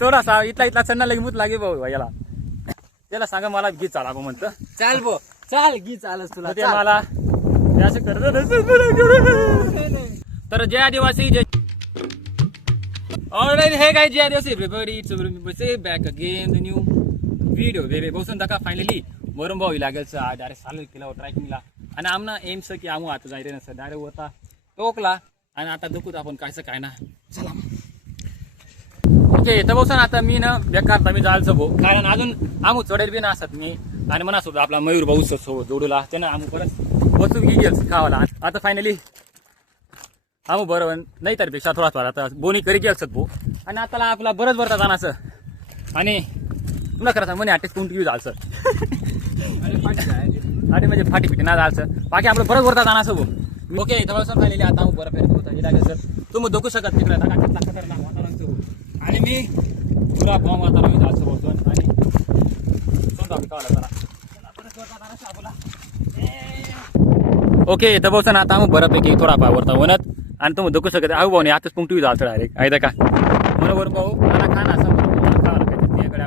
थोडासा इथला इथला चन्ना लगी मूत लागे भाऊ याला त्याला सांगा मला गीत चाला भाऊ म्हणतं चाल बो चाल गीत चालच तुला ते मला ते असं करत तर जय आदिवासी जय ऑलराईट हे काय जय आदिवासी everybody it's back again the new video बेबे बसून दाखा फायनली वरून भाऊ लागेल डायरेक्ट चालू केला ट्रॅकिंगला आणि आमना एम्स की आमू आता जायरे नसतं डायरेक्ट होता टोकला आणि आता दुखूत आपण कायचं काय ना चला ओके इथं बसून आता मी ना बेकार मी जायचं भाऊ कारण अजून आमू चढेल बी ना असत मी आणि म्हणा सोबत आपला मयूर भाऊ सोबत जोडूला त्यानं आमू परत वस्तू घी गेल खावाला आता फायनली आमू बरोबर नाही तर पेक्षा थोडाफार आता बोनी करी गेल भाऊ आणि आता आपला बरंच बरं जाणार आणि तुला खरं सांग म्हणे अटॅक कोणती घेऊ जाल सर आणि म्हणजे फाटी पिटी ना जाल सर बाकी आपलं बरंच बरं जाणार असं भाऊ ओके इथं बसून फायनली आता आम्ही बरं फेरत होता लागेल सर तुम्ही दोघू शकत तिकडे खतरनाक वातावरण आणि मी पुरा बॉम्ब वातावरण जायचं बोलतो आणि ओके इथं बसून आता आम्ही बऱ्यापैकी थोडा पावरता वनत आणि तुम्ही दुखू शकत आहो भाऊ आताच पुंगटी जायचं डायरेक्ट आहे का बरोबर भाऊ मला खाना असं खावाला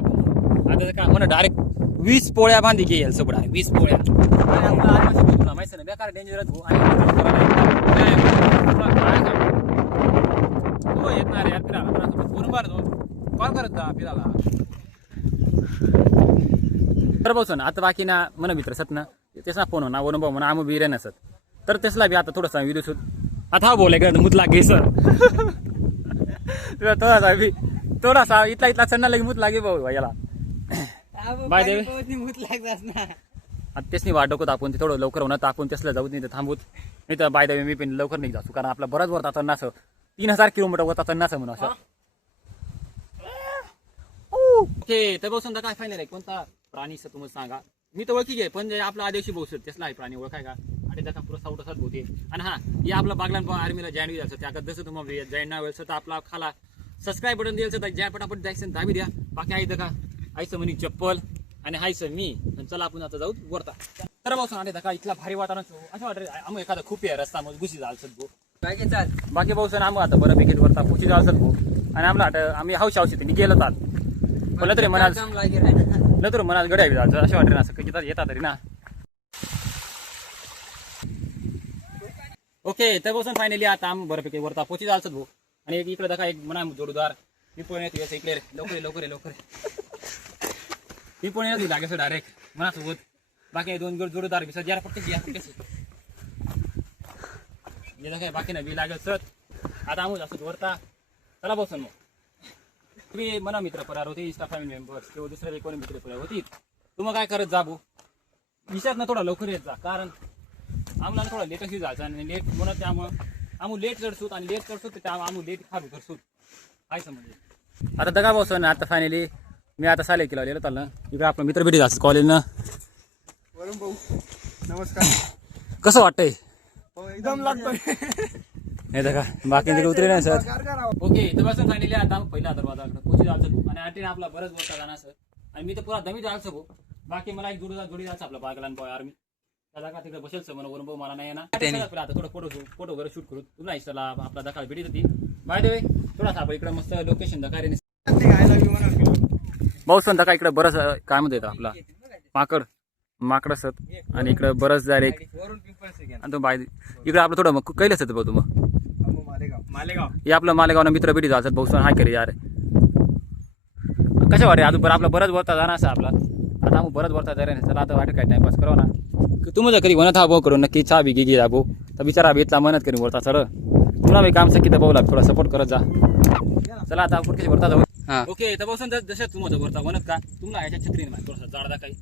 आता का म्हणा डायरेक्ट 20 पोळ्या बांधी घेईल सगळं 20 पोळ्या आणि आपला आदिवासी माहिती ना बेकार डेंजरस भाऊ आणि येणार यार फिरायला बरोबर कॉल करत जा फिरायला बरं बसून आता बाकी ना म्हणा मित्र सत ना तेच फोन होणार वरून भाऊ म्हणा आम्ही बिर्या नसत तर तेसला बी आता थोडासा व्हिडिओ शूट आता हा बोलाय का मुतला घे सर थोडासा इथला इथला चन्ना लगी मूत लागे भाऊ याला बाय देवे आता तेच नाही वाटवत आपण ते थोडं लवकर होणार आपण तेसला जाऊ नाही तर थांबूत नाही तर बाय देवे मी पण लवकर नाही जाऊ कारण आपला बराच वर चढणं असं 3000 किलोमीटर वर चढणं असं म्हणून असं ओके तर बसून काय फायनल आहे कोणता प्राणी सर तुम्हाला सांगा मी तर ओळखी घे पण जे आपला आदिवासी भाऊ सर त्यासला आहे प्राणी ओळखाय का आणि त्याचा पुरा साऊट असत होते आणि हा या आपला बागलान आर्मीला जॉईन जायचं त्या जसं तुम्हाला जॉईन नाही व्हायचं तर आपला खाला सबस्क्राईब बटन द्यायचं तर ज्या पटापट जायचं दाबी द्या बाकी आहे का आईचं म्हणी चप्पल आणि हायचं मी चला आपण आता जाऊ वरता तर बसून आले का इथला भारी वातावरण असं वाटत आम्ही एखादा खूप आहे रस्ता मग घुसी जाल भाऊ बाकी चाल बाकी भाऊ सर आम्ही आता बऱ्यापैकी वरता पोची जाल भाऊ आणि आम्हाला आम्ही हाऊस हाऊस येते गेलो चाल बोला तरी म्हणाल तर मनात गड्या जायचं असं वाटतं असं काही येतात तरी ना ओके तर बसून फायनली आता आम्ही बऱ्यापैकी वरता पोची जाल भाऊ आणि एक इकडे दाखा एक म्हणा जोडदार मी पण येते इकडे लवकर मी पण येते लागेल डायरेक्ट मनासोबत बाकी दोन जोडदार बी जरा फक्त काय बाकी नाही बी लागेल सर आता आम्ही जास्त वरता चला बसून मग तुम्ही म्हणा मित्र परार होते इंस्टा फॅमिली मेंबर्स किंवा दुसऱ्या कोणी मित्र परार होती तुम्ही काय करत जा भाऊ विषयात ना थोडा लवकर येत जा कारण आम्हाला थोडा लेटच जायचं आणि लेट म्हणून त्यामुळं आम्ही लेट चढसूत आणि लेट चढसूत त्यामुळे आम्ही लेट खारू करसूत काय समजले आता दगा बसून आता फायनली मी आता साले केला आलेलो चाललं इकडे आपला मित्र भेटी जायचं कॉलेजनं वरून भाऊ नमस्कार कसं वाटतंय एकदम लागतोय नाही का बाकी तिकडे उतरे नाही सर ओके इथं बसून फायनली आता पहिला दरवाजाकडे पोची जायचं आणि आठीने आपला बरंच मोठा जाणार सर आणि मी तर पुरा दमी जायचं भाऊ बाकी मला एक जोडी जायचं आपला बागलान बॉय आर्मी त्या जागा तिकडे बसेल म्हणून वरून भाऊ मला नाही येणार आता थोडं फोटो वगैरे शूट करू तुला इष्टला आपला दाखल भेटी होती बाय देवे थोडासा आपण इकडे मस्त लोकेशन दाखवा भाऊ सण दाखा इकडे बरंच काय म्हणतात आपला माकड सत आणि इकडे बरंच डायरेक्ट आणि तो बाय इकडे आपलं थोडं मग कैलच येतं भाऊ तुम्ही मालेगाव हे आपलं मालेगावनं मित्र भेटी जायचं भाऊ सण हाय करी यार कशा वाटे अजून आपला बरंच वरता जाणार असं आपला आता आम्ही बरंच वरता जाणार चला आता वाटत काय टाइमपास करू ना तुम्ही जर कधी म्हणत हा भाऊ करू नक्की चहा बी गी जा भाऊ तर बिचारा भेटला म्हणत करी वरता सर तुला मी काम सकी तर भाऊला थोडा सपोर्ट करत जा चला आता आपण कशी वरता जाऊ ओके तर बसून जसं तुम्हाला वरता म्हणत का तुम्हाला याच्या छत्रीने माहिती थोडासा जाडदा काही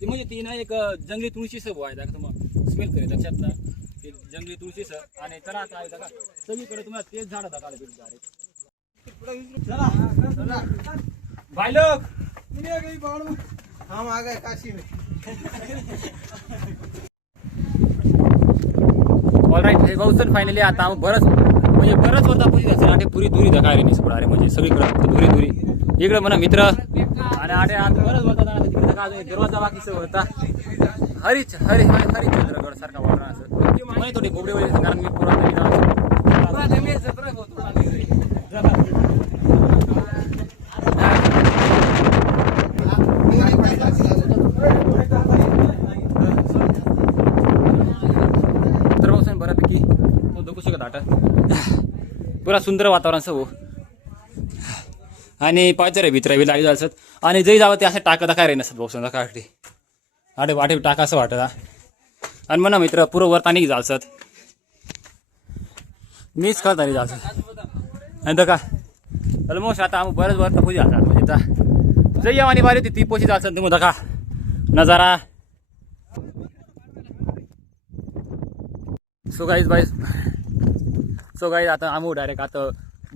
ती म्हणजे ती ना एक जंगली तुळशी सब आहे का तुम्हाला स्मेल करेल लक्षात ना जंगली तुळशी सर आणि चला आता आहे का सगळीकडे तुम्हाला तेच झाडं दाखवायला भेटून भाई लोग हम आ गए काशी में ऑलराईट हे भाऊ फायनली आता आम्ही बरंच होता पुरी असेल आणि पुरी दुरी दाखवायला नाही सोडा अरे म्हणजे सगळीकडे फक्त दुरी इकडे म्हणा मित्र आणि आठे आता बरंच होता तिकडे दरवाजा बाकी होता हरिचंद्रगड सारखा वाटणार असं थोडी बोबडे वगैरे कारण मी पुरा पुरा सुंदर वातावरण असं हो आणि पायचऱ्या भित्र बी लागली जायचं आणि जरी जावं ते असं टाकता काय रे नसत भाऊ समजा काय आठे वाटे टाका असं वाटत आणि म्हणा मित्र पुरं वरतानी जायचं मीच करता जायचं आणि का ऑलमोस्ट आता आम्ही बरंच वर पोची जातात म्हणजे जय आणि बारी होती ती पोची जायचं तुम्ही का नजारा सो गाईज आता आम्ही डायरेक्ट आता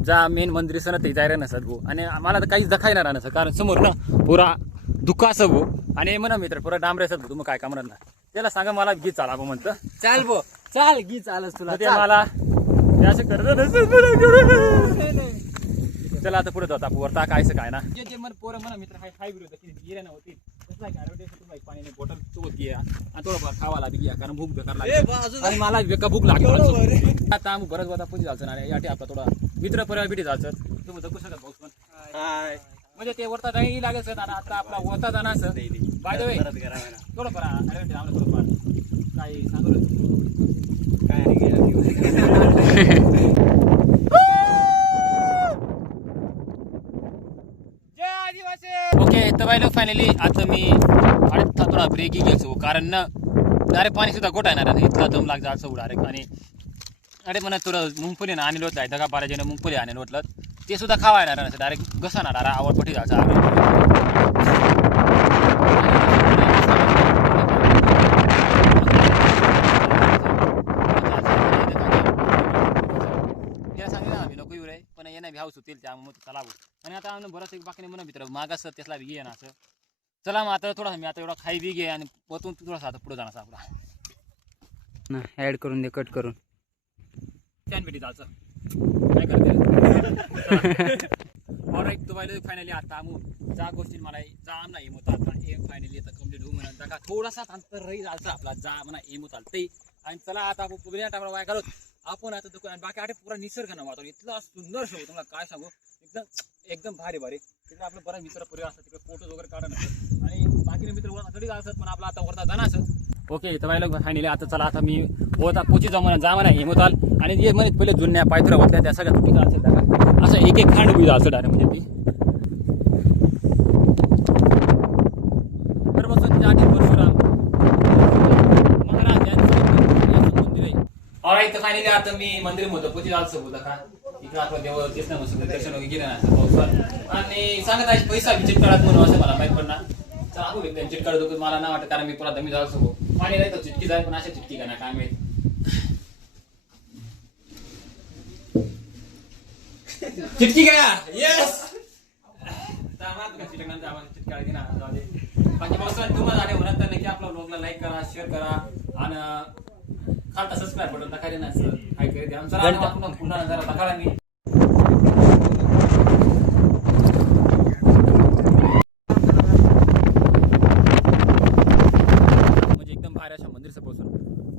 जा मेन मंदिर असं ना ते जायला नसत भाऊ आणि आम्हाला तर काहीच दाखायला नसतं कारण समोर ना पुरा धुका असं भाऊ आणि म्हणा मित्र पुरा डांबरे असत तुम्ही काय का म्हणत ना त्याला सांगा मला गीत चाला भाऊ म्हणतं चाल भो चाल गी चालच तुला ते मला ते असं करत चला आता पुढे जाता वरता कायचं काय ना जे मन पोरं म्हणा मित्र हाय विरोध गेले ना होती पाणी बॉटल सोबत घ्या आणि थोडं खावा लागली घ्या कारण भूक बेकार लागली आणि मला बेका भूक लागली आता आम्ही बरंच होता पुढे जायचं ना याठी आपला थोडा मित्र परिवार भेटी जायचं तुम्ही जगू शकत भाऊ पण म्हणजे ते वरता जाई लागेल सर आता आपला वरता जाणार सर बाय द वे थोडं फार आम्हाला थोडं फार काही सांगू ओके तर बाय फायनली आता मी थोडा ब्रेक घ्यायचो कारण ना डायरेक्ट पाणी सुद्धा गोठा येणार आणि इथला दम लाग जायचं डायरेक्ट आणि अरे म्हणा थोडं मुंगफली ना आणलं होतं दगा बाराजीनं मुंगफली आणलं होतं ते सुद्धा खावा येणार नाही डायरेक्ट घसणार आवडपट्टी जायचं पण येणार हाऊस होतील त्यामुळे चला आणि आता बरंच एक बाकी म्हणा मित्र मागास त्याला बी घे ना असं चला मग आता थोडा मी आता एवढा खाई बी घे आणि वतून थोडासा आता पुढे जाणार आपला ऍड करून दे कट करून त्यान भेटी जायचं काय करते ऑलराईट तो पाहिलं फायनली आता आम्ही ज्या गोष्टी मला जा ना एम होता आता एम फायनली आता कम्प्लीट होऊ म्हणा जागा थोडासा अंतर राही जायचं आपला जा म्हणा एम होता ते आणि चला आता आपण पुढे टाकला वाय करत आपण आता दुकान बाकी आठे पुरा निसर्ग ना वातावरण इतला सुंदर शो तुम्हाला काय सांगू एकदम भारी तिकडे आपलं बरं मित्र परिवार असतात तिकडे फोटोज वगैरे काढा नसतात आणि बाकी मित्र थोडी असतात पण आपला आता वरता जाणार असत ओके तर व्हायला फायनली आता चला आता मी होता पोची जा म्हणा हेमोताल आणि जे म्हणत पहिले जुन्या पायथुरा होत्या त्या सगळ्या तुटीचा असेल त्या असं एक खांड बुजा असं डायरेक्ट म्हणजे ती परशुराम महाराज यांचं मंदिर आहे ऑलराईट तर फायनली आता मी मंदिर मध्ये पोची जायचं होतं का इकडे आपलं देव कृष्ण मस्त दर्शन वगैरे गेलं आणि सांगत आहे पैसा विचित काळात म्हणून असं मला माहित पडणार चालू एकदम चिटकाळ होतो मला नाही वाटत कारण मी पुरा दमी जाऊ शकतो पाणी नाही तर चिटकी जाय पण अशा चिटकी का ना काय माहित चिटकी गया येस चिटकाळ घे ना बाकी पावसाळ्यात तुम्हाला आले म्हणत नाही की आपल्या ब्लॉगला लाईक करा शेअर करा आणि खालता सबस्क्राईब बटन टाकायला ना सर काय करी आमचा पुन्हा जरा बघा मी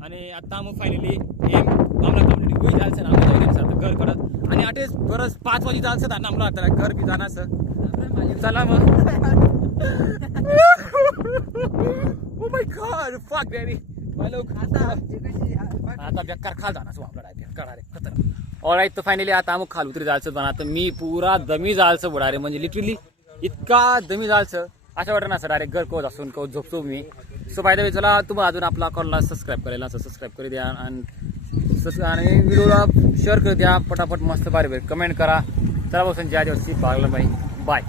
आणि आता मग फायनली आम्हाला कम्प्लीट होई जायचं ना आम्हाला घर करत आणि आठेच बरंच 5 वाजे जायचं ना आम्हाला आता घर बी जाणार चला मग ओ माय गॉड फक बेबी आता बेकार खाल जाणार आपला बेकार अरे खतरनाक ऑलराईट तर फायनली आता आम्ही खाल उतरी जायचं पण आता मी पुरा दमी जायचं बुडारे म्हणजे लिटरली इतका दमी जायचं असं वाटतं ना असं डायरेक्ट घर कोच असून कोच झोपतो मी सो फायदा चला तुम्हाला अजून आपला अकाउंटला सबस्क्राईब करायला असं सबस्क्राईब करू द्या आणि व्हिडिओला शेअर करू द्या पटापट मस्त भारी कमेंट करा चला बसून ज्या दिवशी बाय